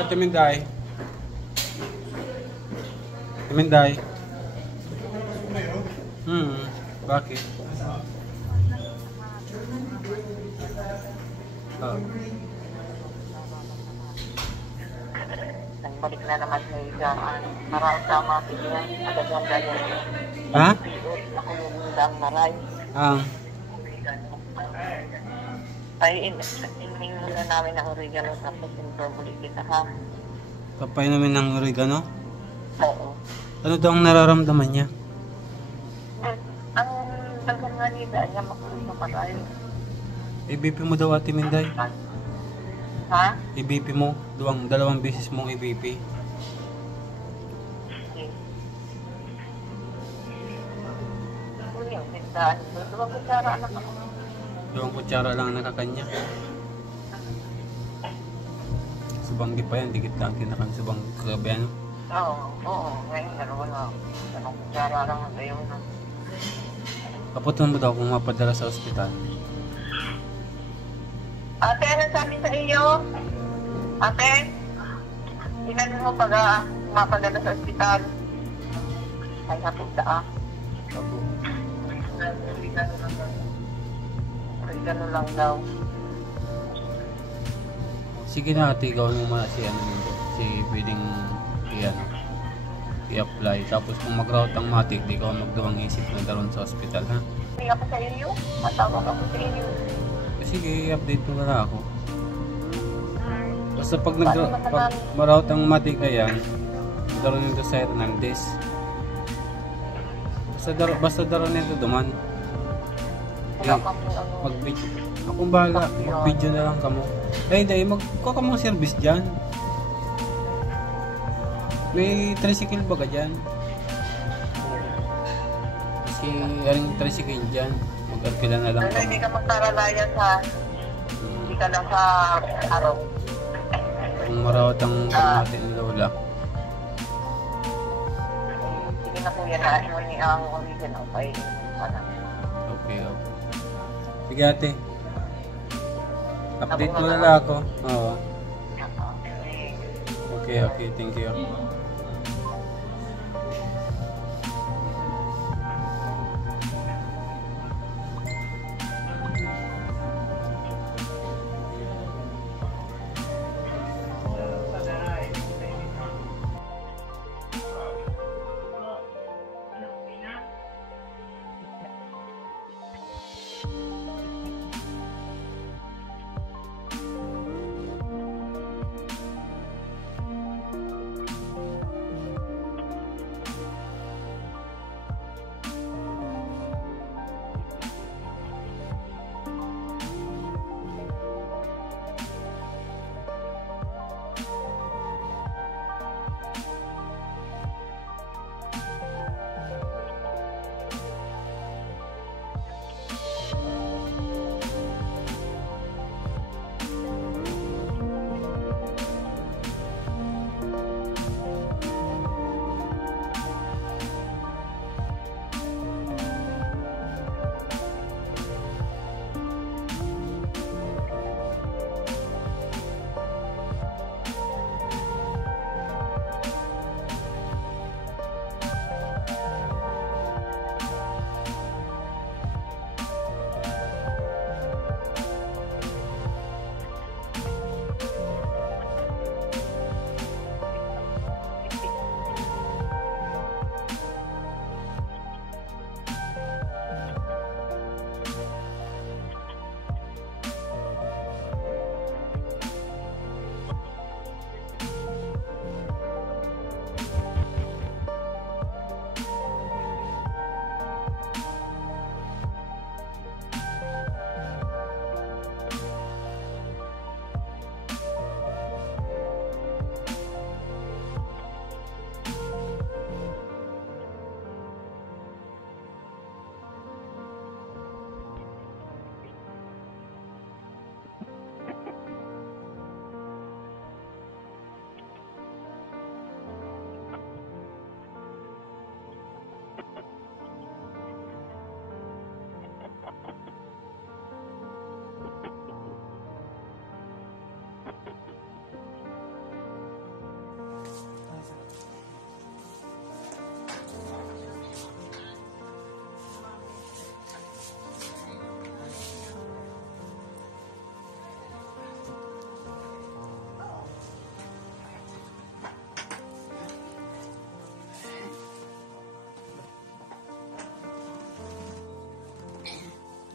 Ate Minday. Ate Minday. Bakit? Oh. Nagbalik na naman sa higaan. Maraming tama niya. Agad lang ganyan. Ha? Ako yung hindang maray. Ay, ining muna namin ang oregano tapos in-probably kita ha. Papay namin ng oregano? Oo. Ano daw ang nararamdaman niya? Ang dagan nga nila niya makulit na patay. I-BP mo daw Ate Minday. Ha? I-BP mo. Dalawang beses mong i-BP. Sige. Ano yung tindahan? Dalawang kutsara na ako. 2 kutsara lang ang nakakanya. Subanggi pa yan, dikit lang kinakang subang kagabi ano. Oo. Ngayon, dalawa na. Dalawang kutsara lang ang tayo na. Kaputan mo daw kung mapadala sa ospital. Ate, ano sabi sa iyo? Ate, tinanong mo pag mapadala sa ospital. Ay, hapit sa Oregano lang daw. Sige na ate, gawin mo muna si si pwedeng i-apply. Tapos kung mag-route ang matik, di ka magdawang isip na daron sa ospital ha. Hindi ako sa iyo, matawag ako sa iyo. Sige, i-update mo na lang ako. Basta pag ma-route ang matik na yan, daron nito sa Hernandez. Basta daron nito duman. Mag-video. Akong bahala, mag-video na lang kamo. Ay hindi, magkuha ka mong service dyan. May tricycle ba ka dyan? Kasi aring tricycle dyan. Mag-arkila na lang kamo. Hindi ka magkaralayan sa hindi ka lang sa araw. Kung marawat ang pamati ni Lola. Sige na kuya na ano ni ang original kay Okay. Sige ate. Update mo na lang ako. Oo. Okay, thank you.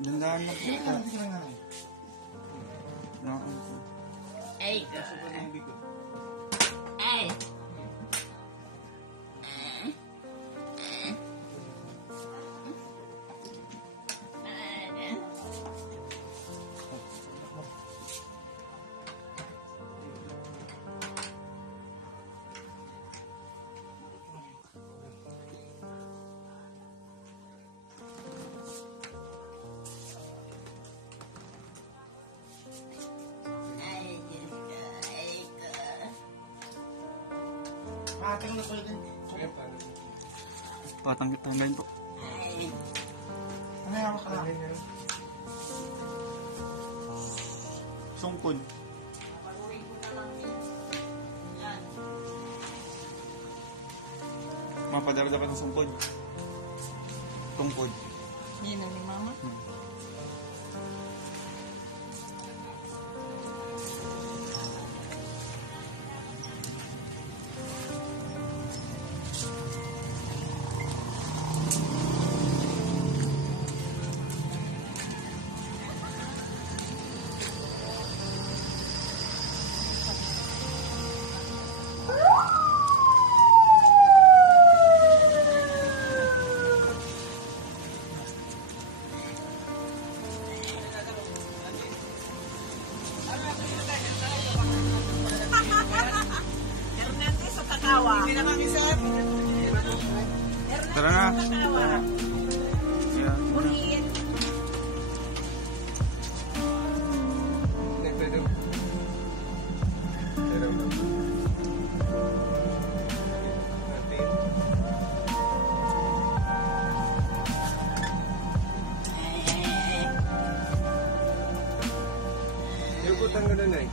Dandahan lang po. Nakakam ko. Ay! Ay! Tanggalin po. Ano yung makalaki? Sungkod. Mapadala dapat ng sungkod. Tungkod. Yun ang ni Mama. Hernandez sa Takawa. Tara na. Takawa. Yeah. Buriin. Yung putang gano'n eh.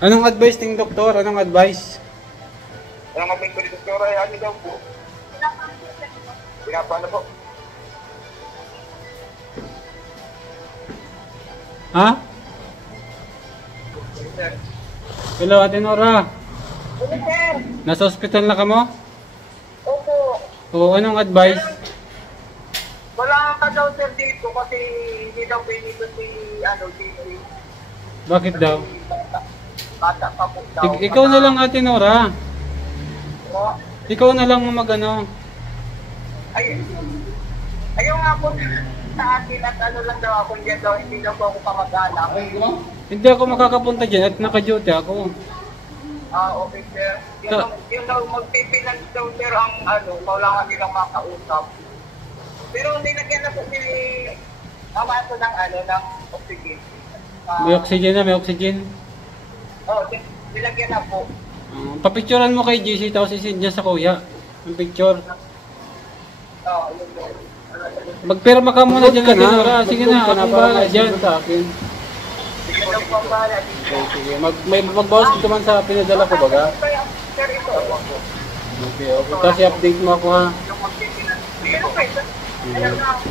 Anong advice ng doktor? Anong advice? Ang aming ko dito, ay ano daw po? Pinapano po? Ha? Hello, Ate Nora. Ano, sir? Nasa ospital na ka mo? Opo. Oo, anong advice? Wala ka daw, sir, dito kasi hindi daw pinito si, si Bakit daw? bata pa po daw. Ikaw na lang, Ate Nora. Oh, Ikaw na lang mag-ano. ayaw nga po sa akin at ano lang daw ako, hindi daw, hindi daw po ako kamag-anak. Hindi ako makakapunta dyan at naka-duty ako. Okay, sir. Yung daw, magpipinag daw, sir, ang kailangan nilang makausap. Pero nilagyan na po si Amaso ng ng oxygen. May oxygen na, may oxygen. Nilagyan na po. Papicturean mo kay JC tapos isend niya sa kuya. Ang picture. Yun po. Magpirma ka muna dyan, Ate Nora. Sige na, akong bahala dyan sa akin. Sige daw po ang bahala dito. Okay, sige. Magbawas dito man sa pinadala ko baga. Sir, ito. Okay, okay. Kasi update mo ako ha. Yung magpipinag. Sige na, sir. Alam na ako.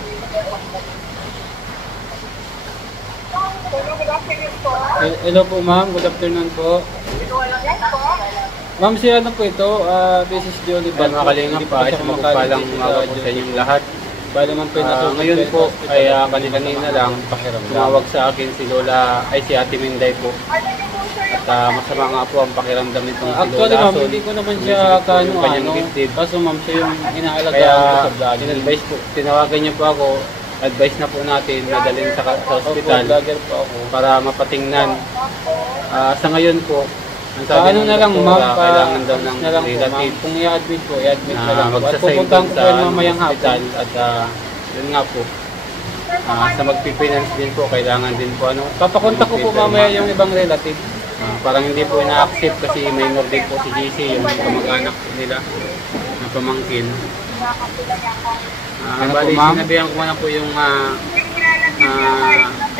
Good afternoon po. Hello po ma'am, good afternoon po. Ma'am, si ano po ito? Mrs. Jolie ba? Mga kalingap, isang magpalang umaga po sa inyong lahat. Bali man po Ngayon po ay kanina lang tumawag sa akin si Lola, ay si Ate Minday po. At masama nga po ang pakiramdam nitong si Lola. Actually ma'am, Ason. hindi ko naman siya Kanyang dibdib. Kaso ma'am, siya yung inaalagaan Kaya ko sa vlog. in-advise po, tinawagan niyo po ako, advice na po natin na dalhin sa hospital Vlogger po ako. para mapatingnan. Sa ngayon po, ang Sa ano ng na lang doktora, ma'am, kailangan daw ng na lang po ma'am. relative Kung i-admit po, i-admit na na lang po. At magsasign pupuntahan ko sa po yan mamayang hospital hapon. at yun nga po. Sa magpipinance din po, kailangan din po Papakontak ko po mamaya yung ibang relative. parang hindi po ina-accept kasi minor din po si GC, yung kamag-anak po nila na pamangkin. Ano Bali, po, ma'am? sinabihan ko na po yung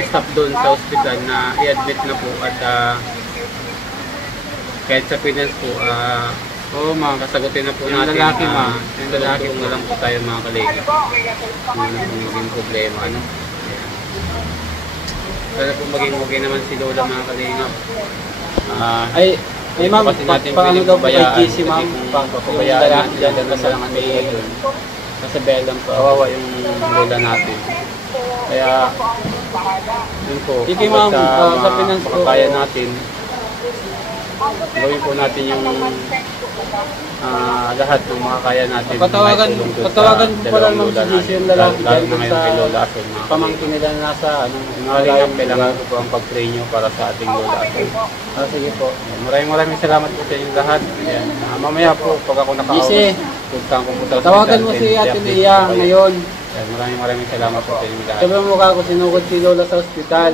staff doon sa hospital na i-admit na po at kahit sa finance po, Oo ma'am. kasagutin na po Yung natin. lalaki, ma'am. Yung lalaki po na lang po tayo mga kalega. Ano na po maging problema, ano? Sana po maging okay naman si Lola mga kalega. Ay ma'am, kasi natin paano daw po kay pabayaan, GC ma'am? kasi kung Yung pabayaan lalaki natin, dyan, ganun kasama lang ang may yun. Kasabihan lang po. Kawawa yung Lola natin. Kaya, yun po, Sige, ma'am, sa finance po, kaya natin, gawin po natin yung lahat ng mga kaya natin. Patawagan maitulong doon patawagan sa po pala dalawang ma'am si lola GC yung natin. lalaki Lalo dyan na ngayon sa kay Lola Ason, mga pamangkin nila nasa mga kalingap, kailangan ko po ang pag-pray nyo para sa ating Lola Ason. sige po. Maraming salamat po sa inyong lahat. Ayan. Mamaya po, pag ako naka-out, GC, puntahan ko po sa tawagan mo hospital, si then Ate i-update Lea ko kayo. ngayon. Ayan, maraming salamat po sa inyong lahat. Sabi mo mukha ko sinugod si Lola sa ospital.